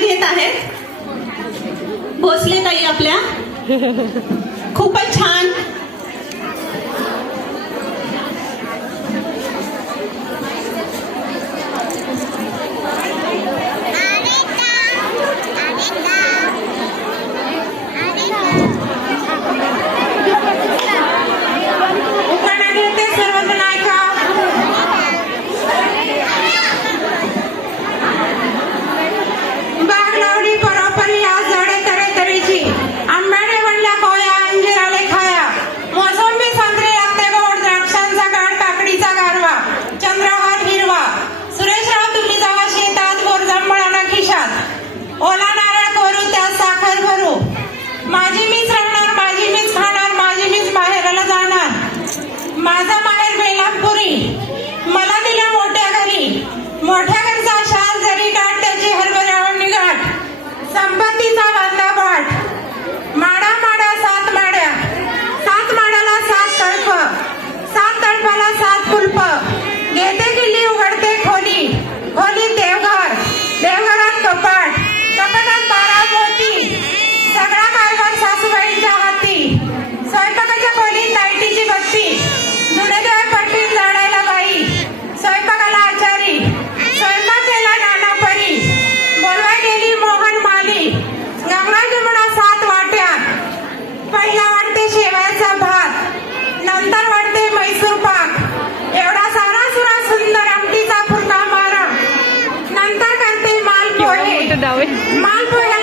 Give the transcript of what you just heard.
घेत आहेत भोसले ताई आपल्या. खूपच छान. मोठ्या घरचा शाल जरी गाठ त्याची हरभऱ्यावरणी गाठ. संपत्तीचा वांदा बाट. माडा माडा सात माड्या. सात माड्याला सात तळप. सात तळपाला सात कुलप. घेते किल्ली उघडते खोली. खोलीत देवघर. देवघरात कपाट. कपाटात 12 मोती. सगळा कारभार सासूबाईंच्या हाती. स्वयंपाकाच्या खोलीत लाईटीची बत्ती. धुणेधुवा पट्टीत झाडायला बाई. स्वयंपाकाला आचारी. स्वयंपाक केला नाना परी. बोलवा गेली मोहन माली. गंगा जमुना 7 वाट्या. पहिला वाटते शेवयाचा भात. नंतर वाटते मैसूर पाक. एवढा सारा सुरा सुंदर आमटीचा फुलका मारा. नंतर करते मालपोहे. मालपोहे